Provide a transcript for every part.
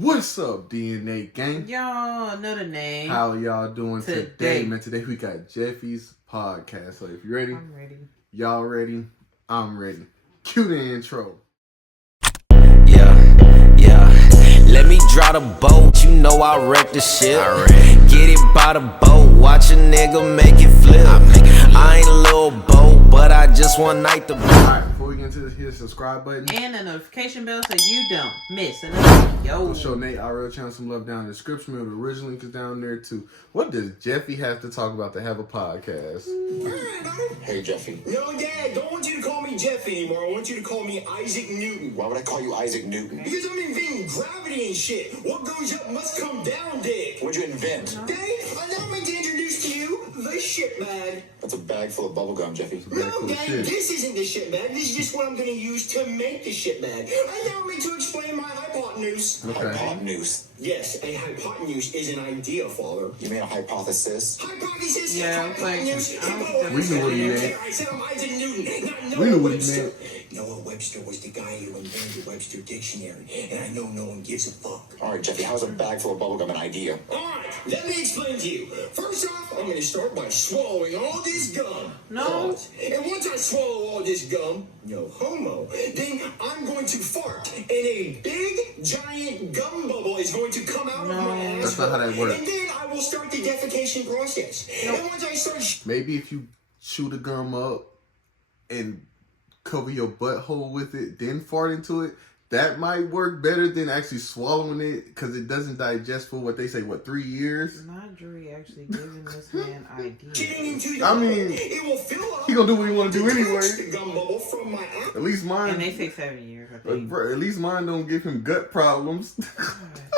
What's up, D&A gang? Y'all know the name. How y'all doing today? Man, today we got Jeffy'S podcast. So if you're ready, I'm ready. Y'all ready? I'm ready. Cue the intro. Yeah. Let me draw the boat. You know I wreck the shit. Get it by the boat. Watch a nigga make it flip. I ain't a little boat, but I just one night to. Alright, before we get into this, hit the subscribe button And the notification bell so you don't miss another video. Go show Nate our channel some love down in the description. We have the original link is down there too. What does Jeffy have to talk about to have a podcast? Hey, Jeffy. No, Dad, don't want you to call me Jeffy anymore. I want you to call me Isaac Newton. Why would I call you Isaac Newton? Because I'm inventing gravity and shit. What goes up must come down, Dick. What'd you invent? Dad, allow me to introduce to you the shit bag. That's a bag full of bubblegum, Jeffy. No, Cool Dad, shit. this isn't the shit bag. This is just what I'm going to use to make the shit bag. Allow me to explain my hypotenuse. Okay. Hypotenuse. Yes, a hypotenuse is an idea, Father. You mean a hypothesis? Hypothesis, Yeah, it's like, hypotenuse. I don't Oh, think We knew what he I meant. said I'm Isaac Newton, not Noah We knew what he Webster. meant. Noah Webster was the guy who invented the Webster Dictionary, and I know no one gives a fuck. All right, Jeffy, how's a bag full of bubblegum an idea? Alright, let me explain to you. First off, I'm gonna start by swallowing all this gum. No. And once I swallow all this gum, no homo, then I'm going to fart, and a big, giant gum bubble is going to come out of my ass. That's not how that works. And then I will start the defecation process. And once I start Maybe if you chew the gum up and cover your butthole with it, then fart into it, that might work better than actually swallowing it because it doesn't digest for what they say, 3 years? Not Dre actually giving this man ideas. getting into the I mean, it will fill up. he gonna do what he wanna do anyway. The gum bubble from my ass. At least mine. And they say 7 years, I think. Bro, at least mine don't give him gut problems.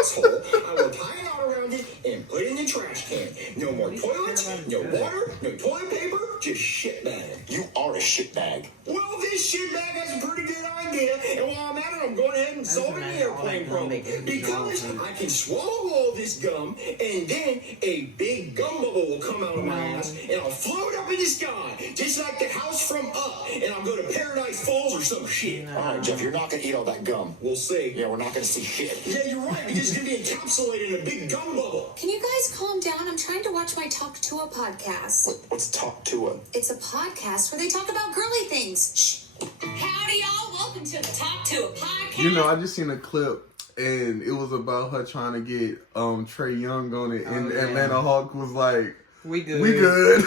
Asshole. I will tie a knot around it and put it in the trash can. No more toilets, no water, no toilet paper, just shit bag. You are a shit bag. Well, this shit bag has a pretty good idea, and while I'm at it, I'm going ahead and solving the airplane problem. Because I can swallow all this gum, and then a big gum bubble will come out of my ass, and I'll float up in the sky, just like the house from Up, and I'll go to Paradise Falls or some shit. All right, Jeff, you're not going to eat all that gum. We'll see. Yeah, we're not going to see shit. Yeah, you're right, because it's going to be encapsulated in a big gum bubble. Can you guys calm down? I'm trying to watch my Talk to a podcast. What's Talk to a? It's a podcast where they talk about girly things. Shh. Howdy, y'all. Welcome to the Talk to a podcast. You know, I just seen a clip and it was about her trying to get Trey Young on it, and yeah. Atlanta Hawk was like, We good. "We good."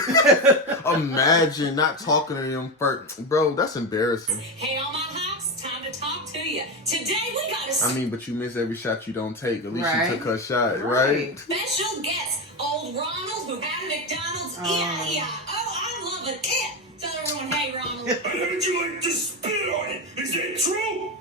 Imagine not talking to him first, bro. That's embarrassing. Hey, all my Hawks, time to talk to you. Today we got a I mean, but you miss every shot you don't take. At least Right. she took her shot, right? special guest, old Ronald, who had a McDonald's. Yeah. Oh, I love it. Tell everyone, hey, Ronald. I heard you like to spit on it. Is that true?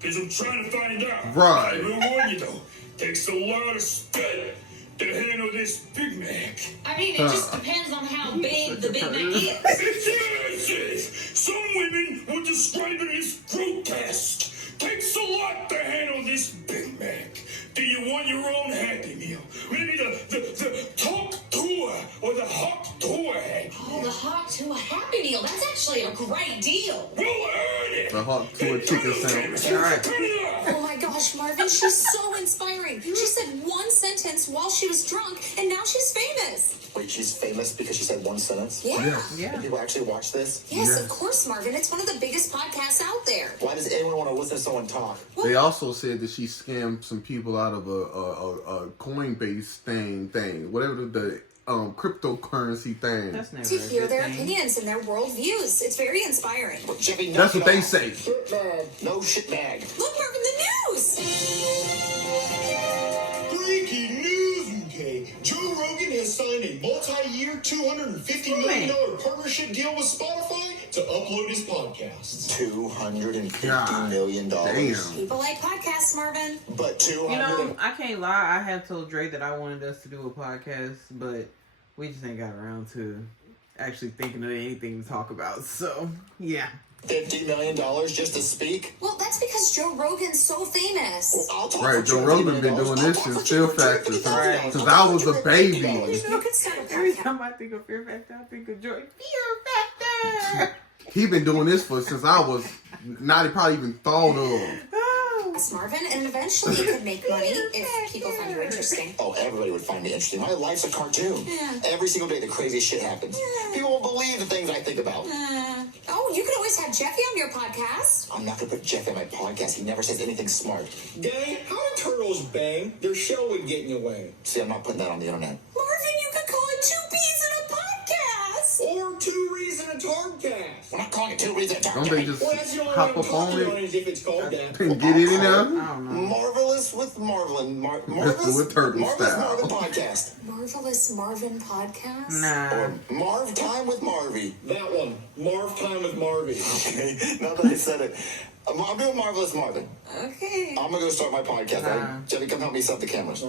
Because I'm trying to find out. Right. I will warn you though. Takes a lot of spit to handle this Big Mac. I mean, it just depends on how big the Big Mac is. It is. Some women would describe it as grotesque. Takes a lot to handle this Big Mac. Do you want your own Happy Meal? Maybe the Talk Tour or the Hawk Tour Happy Oh, Meal. the Hawk to a Happy Meal. That's actually a great deal. We'll earn it. The Hawk to a chicken sandwich. Alright. Turn it up. Oh my gosh, Marvin, she's so inspiring. She said one sentence while she was drunk, and now she's famous. Wait, she's famous because she said one sentence? Yeah. Yeah. And people actually watch this? Yes, Yeah. of course, Marvin. It's one of the biggest podcasts out there. Why does anyone want to listen to someone talk? They also said that she scammed some people out of a Coinbase thing, whatever the cryptocurrency thing. That's never To a hear good their thing. opinions and their worldviews. It's very inspiring. Jeffy, no That's what they bag. say. Shit bag. No shit bag. Look, Marvin, the news! Breaking news, okay? Joe Rogan has signed a multi-year, $250 million partnership deal with Spotify to upload his podcasts. $250 million. Damn. People like podcasts, Marvin. But 200. You know, I can't lie. I had told Dre that I wanted us to do a podcast, but we just ain't got around to actually thinking of anything to talk about. So, yeah. $50 million just to speak? Well, that's because Joe Rogan's so famous. I'll talk Right, for Joe $250 Rogan been million. doing I'll this talk since for Fear $250 Factor, million. since I was a baby. You can start a Every podcast. time I think of Fear Factor, I think of Joy. Fear Factor! He been doing this since I was not probably even thought of. Oh, Marvin, and eventually you could make money if people find you interesting. Oh, everybody would find me interesting. My life's a cartoon. Yeah. Every single day, the craziest shit happens. Yeah. People won't believe the things I think about. Oh, you could always have Jeffy on your podcast. I'm not gonna put Jeff in my podcast. He never says anything smart. Gang, how do turtles bang? Their shell would get in your way. See, I'm not putting that on the internet. Marvin, you could call it 2 Peas in a podcast. Or 2 Rees in a Tardcast. We're not calling it 2 reasons. Don't they just Well, that's the only hop way I'm up on talking it is if it's called that. and get it in there? I don't know. Marvelous with Marvelin. Let's do Marvelous, it turtle Marvelous style. Marvin podcast. Marvelous Marvin podcast? Nah. Or Marv Time with Marvy. That one. Marv Time with Marvy. Okay, now that I said it. I'm doing Marvelous Marvin. Okay. I'm gonna go start my podcast. Nah. Jeffy, come help me set the cameras.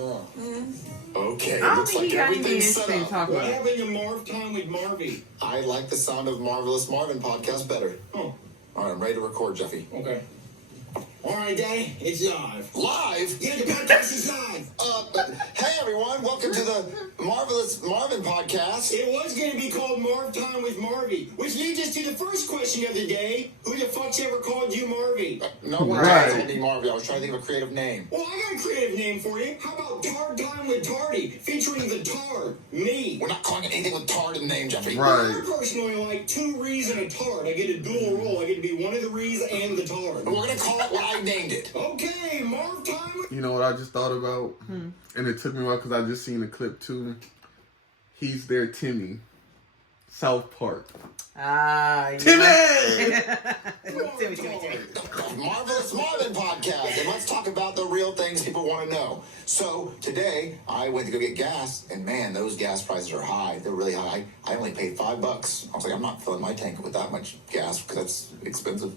Okay, I don't looks think like you got anything everything's set interesting to up. talk What about. happened to Marv Time with Marvy? I like the sound of Marvelous Marvin podcast better. Oh, All right, I'm ready to record, Jeffy. okay. All right, Daddy, it's live. Live? Yeah, the podcast is live. Hey everyone, welcome to the Marvelous Marvin podcast. It was going to be called Marv Time with Marvy, which leads us to the first question of the day. Who the fuck's ever called you Marvy? No one Right. told me Marvy. I was trying to think of a creative name. Well, I got a creative name for you. How about Tard Time with Tardy, featuring the Tard, me? We're not calling it anything with Tard in the name, Jeffy. Right. I personally like 2 Rees and a Tard. I get a dual role. I get to be one of the Rees and the Tard. We're gonna call it what I named it. Okay, Marv Time with... You know what I just thought about? And it took me a while because I just seen a clip too. He's there, Timmy. South Park. Ah, yeah. Timmy! Timmy. Marvelous Marvin podcast, and let's talk about the real things people want to know. So today I went to go get gas, and man, those gas prices are high. They're really high. I only paid $5. I was like, I'm not filling my tank with that much gas because that's expensive.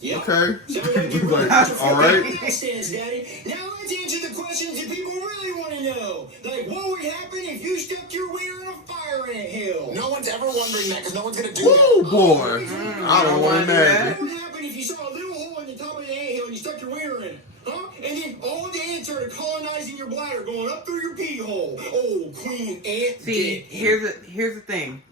Yeah. Okay. Sounds like you're Like, ready to all right. gas stands, Daddy. Now let's answer the questions that people really want to know. Like, what would happen if you stuck your wiener in a fire ant hill? No one's ever wondering that because no one's gonna do Woo, that. boy. I don't want to What imagine. would happen if you saw a little hole in the top of the ant hill and you stuck your wiener in it? Huh? And then all the ants started colonizing your bladder, going up through your pee hole. Oh, Queen Ant. See, dick. here's the thing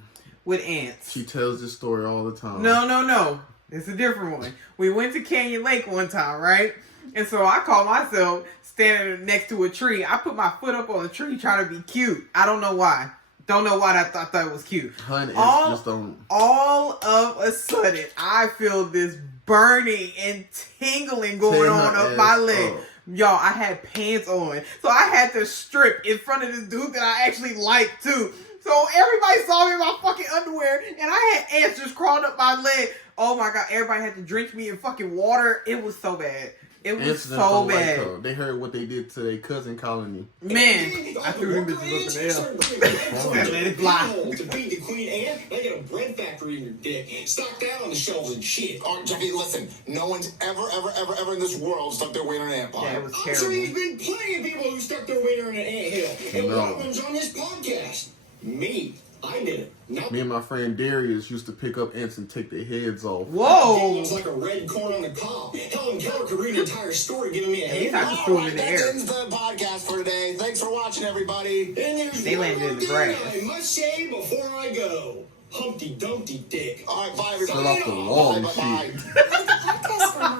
with ants. She tells this story all the time. No. It's a different one. We went to Canyon Lake one time, right? And so I caught myself standing next to a tree. I put my foot up on the tree trying to be cute. I don't know why. Don't know why I thought it was cute. Hun, it's All- just don't. All of a sudden, I feel this burning and tingling going Tear on her up my ass leg. up. Y'all, I had pants on. So I had to strip in front of this dude that I actually liked too. So everybody saw me in my fucking underwear and I had ants just crawling up my leg. Oh my God, everybody had to drench me in fucking water. It was so bad. It was Ants so don't like bad. her. They heard what they did to their cousin colony. Man, I threw them bitches up in the air. Let it fly. To beat the Queen Ant, they got a bread factory in your dick. Stock that on the shelves and shit. Oh, Jeffy, listen. No one's ever in this world stuck their wiener in an ant pile. Yeah, it was I'm sure there's terrible. been plenty of people who stuck their wiener in an anthill. And No. one of them's on this podcast. Me. I did it. Not Me and my friend Darius used to pick up ants and take their heads off. Whoa. looks like a red corn on the cob. Helen Keller could read an entire story giving me a At least hand. I just threw them in the that air. ends the podcast for today. Thanks for watching, everybody. And there's They one landed more in the thing grass. I must say before I go. Humpty Dumpty Dick. All right, bye, everybody. Fell off the wall and Bye.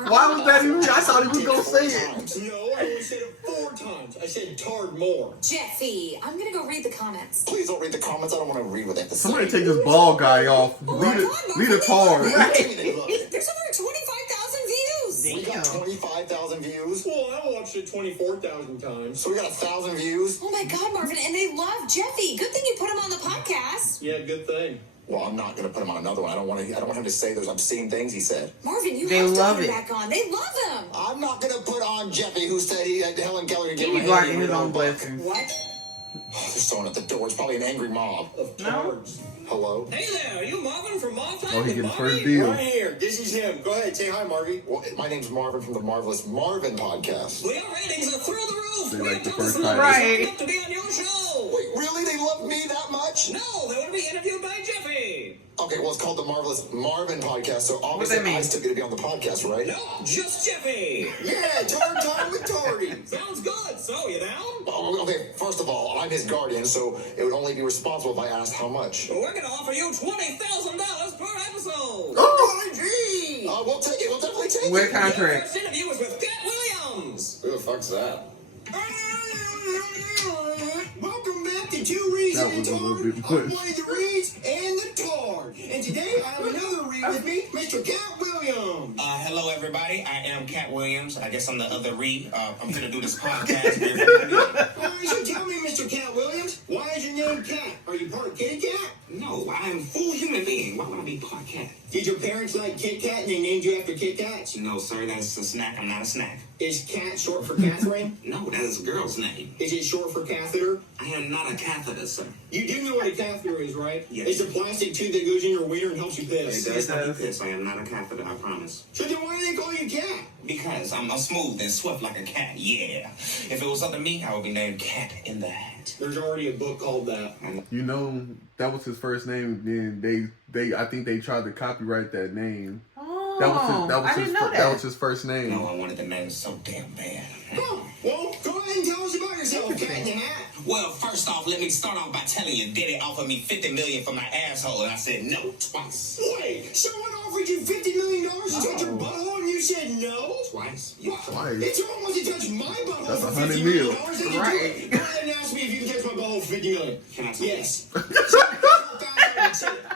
Why was that even? I thought he was gonna say it. No, I only said it 4 times. I said tard more. Jeffy, I'm gonna go read the comments. Please don't read the comments. I don't want to read what they have to say. Somebody take this bald guy off. Lead a tar. There's over 25,000 views. We got Damn. 25,000 views. Well, I watched it 24,000 times. So we got 1,000 views. Oh my God, Marvin, and they love Jeffy. Good thing you put him on the podcast. Yeah, good thing. Well, I'm not going to put him on another one. I don't want him to say those obscene things he said. Marvin, you They have to love put him it. back on. They love him. I'm not going to put on Jeffy, who said he had Helen Keller to give He him a blocking hand his in own book. blessings. What? There's someone at the door. It's probably an angry mob. Of No. tards. Hello? Hey there, are you Marvin from Marv Time Oh, he with getting Marvy? first deal. Right here. This is him. Go ahead, say hi, Marvy. Well, my name's Marvin from the Marvelous Marvin podcast. Well, your ratings are through the roof. They We like have the tons of first celebrities time. Right. lined up to be on your show. Wait, really? They love me that much? No, they want to be interviewed by Jeffy. Okay, well, it's called the Marvelous Marvin podcast, so obviously that mean? I still get to be on the podcast, right? No, just Jeffy. Yeah, Tard Time with Tardy. Sounds good. So, you down? Oh, okay, first of all, I'm his guardian, so it would only be responsible if I asked how much. We're going to offer you $20,000 per episode. Oh, We'll take it. We'll definitely take We're it. contract. First interview was with Cat Williams. fuck's that? Welcome back to Two Reeds That and was the a little Tard. bit I'm much. one of the Reeds and the Tard. And today I have another Reed with me, Mr. Cat Williams. Hello, everybody. I am Cat Williams. I guess I'm the other Reed. I'm going to do this podcast. All right, so tell me, Mr. Cat Williams, why is your name Cat? Are you part kitty cat? No, I am a full human being. Why would I be part cat? Did your parents like Kit Kat and they named you after Kit Kats? No, sir. That's a snack. I'm not a snack. Is Cat short for Catherine? No, that is a girl's name. Is it short for catheter? I am not a catheter, sir. You do know what a catheter is, right? Yes. It's a plastic tube that goes in your wiener and helps you piss. It does help me piss. I am not a catheter, I promise. So then why do they call you Cat? Because I'm smooth and swift like a cat, yeah. If it was up to me, I would be named Cat in the Hat. There's already a book called that. You know, that was his first name. Then I think they tried to copyright that name. Oh, I didn't know that. That was his first name. No, I wanted the name so damn bad. Oh, well, go ahead and tell us about yourself, Cat in the Hat. Well, first off, let me start off by telling you, Diddy offered me $50 million for my asshole, and I said no twice. Wait, someone offered you $50 million to touch your butthole and you said no? Twice? What? Twice. If someone wants to touch my butthole That's for $100 $50 million. million, then you Right. do it. Go ahead and ask me if you can touch my butthole for $50 million. Can I touch Yes.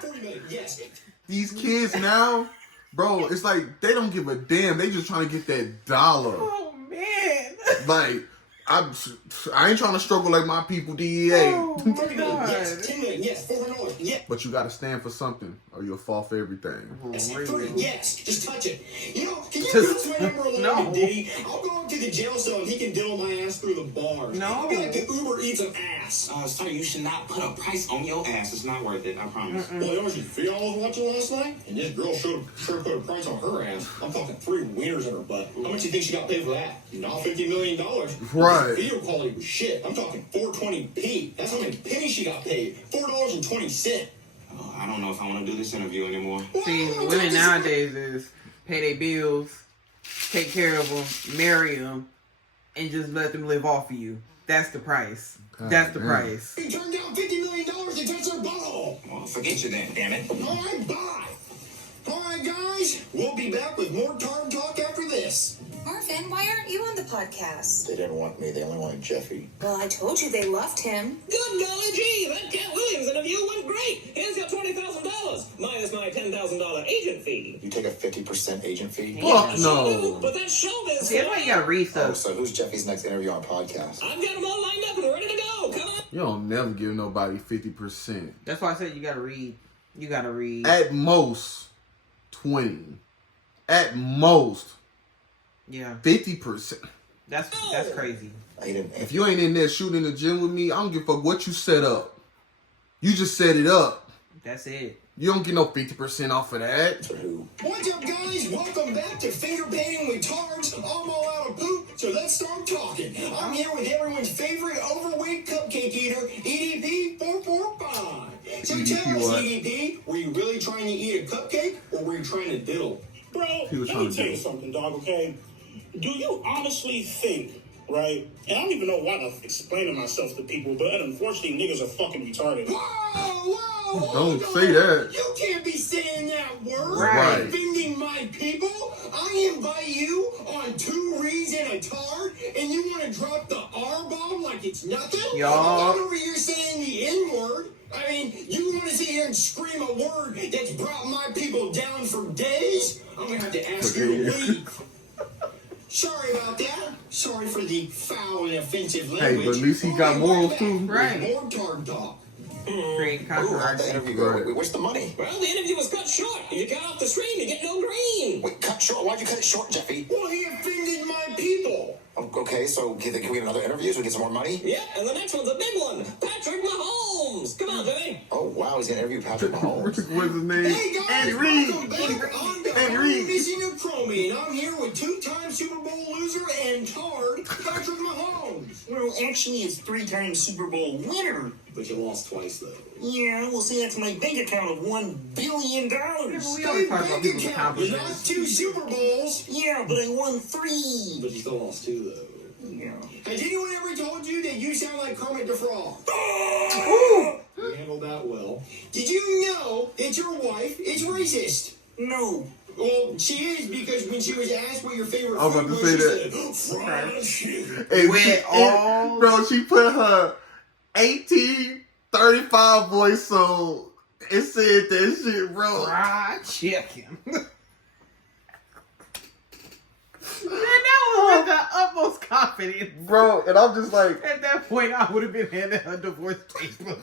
40 million, yes. These kids now, bro, it's like they don't give a damn. They just trying to get that dollar. Oh man. Like, I ain't trying to struggle like my people did. Oh, 30 my million, God. yes. 10 million, yes. $400, yes. But you got to stand for something, or you'll fall for everything. Yes, 30, yes, just touch it. You know, can you Just- pass my number along No. to Diddy? I'll go up to the jail cell and he can diddle my ass through the bars. No. I'll be like the Uber Eats of ass. Sir, you should not put a price on your ass. It's not worth it, I promise. Well, y'all was watching last night, and this girl sure put a price on her ass. I'm talking 3 wieners in her butt. How much do you think she got paid for that? Not $50 million. Right. The video quality was shit. I'm talking 420p. That's how many pennies she got paid. $4.20. Oh, I don't know if I want to do this interview anymore. See, women nowadays is pay their bills, take care of them, marry them, and just let them live off of you. That's the price. That's the damn. price. He turned down $50 million to touch her butthole. Well, forget you then, damn it. All right, bye. All right, guys. We'll be back with more Tard Talk after this. Marvin, why aren't you on the podcast? They didn't want me. They only wanted Jeffy. Well, I told you they loved him. Good golly gee, that Cat Williams interview went great. He's got $20,000 minus my $10,000 agent fee. You take a 50% agent fee? Fuck no. But that's showbiz. See, that's why you gotta read Oh, stuff. so who's Jeffy's next interview on podcast? I've got them all lined up and ready to go. Come on. You don't never give nobody 50%. That's why I said you gotta read. You gotta read. At most, 20. At most, Yeah, 50%. that's crazy. He didn't. If you ain't in there shooting in the gym with me, I don't give a fuck what you set up. You just set it up. That's it. You don't get no 50% off of that. Who? What's up, guys? Welcome back to Finger Painting with Tards. I'm all out of poop, so let's start talking. I'm here with everyone's favorite overweight cupcake eater, EDP 445. So EDP tell us, what? EDP, were you really trying to eat a cupcake, or were you trying to diddle? Bro, He was let trying me to tell do you it. something, dog, okay? Do you honestly think, right? And I don't even know why I'm explaining myself to people, but unfortunately, niggas are fucking retarded. Whoa! Don't say that. You can't be saying that word. Right. Offending my people. I invite you on 2 Reeds and a Tard, and you want to drop the R-bomb like it's nothing? Y'all. I'm over here saying the N-word. I mean, you want to sit here and scream a word that's brought my people down for days? I'm going to have to ask you to leave. Sorry about that. Sorry for the foul and offensive language. but at least he got We'll be morals back too. with Right. More Tard Talk. Create Ooh, how'd the controversy. interview go? Right. Where's the money? Well, the interview was cut short. If you cut off the stream, you get no green. Wait, cut short. Why'd you cut it short, Jeffy? Well, he offended my people. Okay, so can we get another interview so we get some more money? Yeah, and the next one's a big one. Patrick Mahomes. Come on, Jimmy. Oh, wow, he's going to interview Patrick Mahomes. What's his name? Hey, guys. Andy Reid. Welcome back. I'm the Andy Reid. missing a chromie, and I'm here with 2-time Super Bowl loser and Tard, Patrick Mahomes. Well, actually, it's 3-time Super Bowl winner. But you lost twice, though. Yeah, well, see, that's my bank account of $1 billion. Yeah, but we Big always talk about bank people's account. You accomplishments. lost 2 Super Bowls. Yeah, but I won 3. But you still lost 2, though. Yeah. Has anyone ever told you that you sound like Kermit the Frog? You handled that well. Did you know that your wife is racist? No. Well, she is because when when she was asked what your favorite I was about to food say was, she said, fried chicken. And With all- bro, she put her 1835 voice on and said that shit, bro. Fried chicken. Man, that was with the utmost confidence. Bro, and I'm just like, At that point, I would have been handing her divorce papers.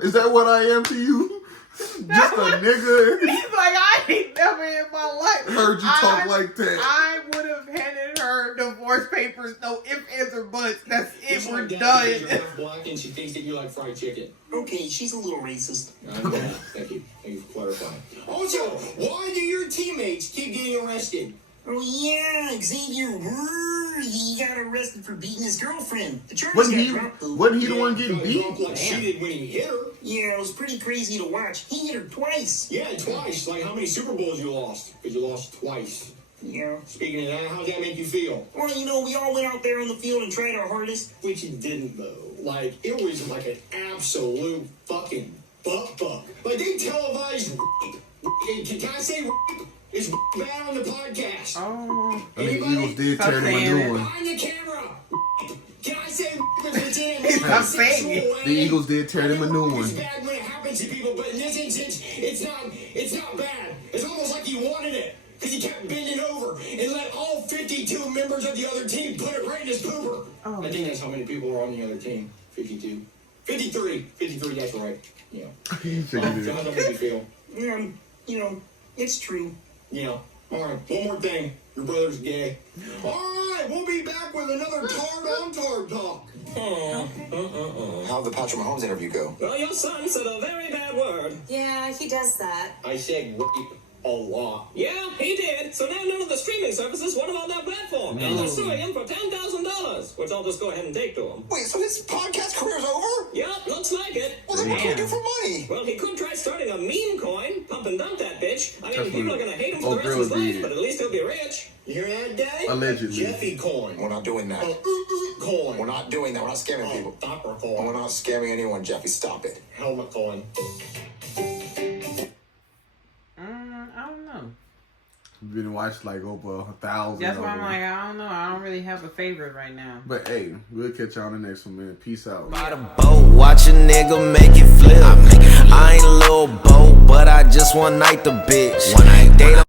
is that what I am to you? Just a nigga. He's like, I ain't never in my life Heard you talk like that. I would have handed her divorce papers, no ifs, ands, or buts. That's it. It's We're like that done. because you're half black and she thinks that you like fried chicken. Okay, she's a little racist. I know that. Thank you. Thank you for clarifying. Also, why do your teammates keep getting arrested? Oh yeah, Xavier Worthy got arrested for beating his girlfriend. The charges Wasn't got he dropped though. the one getting got beat? drunk like she did when he hit her. Yeah, it was pretty crazy to watch. He hit her twice. Yeah, twice. Like how many Super Bowls you lost? Because you lost twice. Yeah. Speaking of that, how does that make you feel? Well, you know, we all went out there on the field and tried our hardest. Which you didn't though. Like it was like an absolute fucking buck. Like they televised. Can I say it's bad on the podcast? Oh. I think Eagles did tear them a new one. Behind the camera. Can I say Stop saying it. The Eagles did tear them a new It's one. bad when it happens to people, but in this instance, it's not bad. It's almost like he wanted it. Because he kept bending over and let all 52 members of the other team put it right in his pooper. Oh, I think that's how many people are on the other team. 52. 53. 53, that's right. Yeah. How'd that make you feel? You know, it's true. Yeah. Alright, one more thing. Your brother's gay. Alright, we'll be back with another Tard on Tard talk. How'd the Patrick Mahomes interview go? Well, your son said a very bad word. Yeah, he does that. I said rape a lot. Yeah, he did. So now none of the streaming services want him on their platform. And they're suing him for $10,000, which I'll just go ahead and take to him. Wait, so his podcast career's over? Yep, looks like it. Well, then what can we do for money? Well, he could try starting a meme coin, pump and dump that bitch. I mean, That's people what are gonna hate him for old the rest of his girl life, did. but at least he'll be rich. You hear that, Dad? Allegedly. Jeffy coin. We're not doing that. Coin. We're not doing that. We're not scamming people. Thopper We're coin. not scamming anyone, Jeffy. Stop it. Helmet coin. I don't know. We've been watched like over 1,000. That's why I'm of them. like, I don't know. I don't really have a favorite right now. But hey, we'll catch y'all on the next one, man. Peace out. By the boat, watch a nigga make it flip. I ain't a little boat, but I just one night the bitch. They don't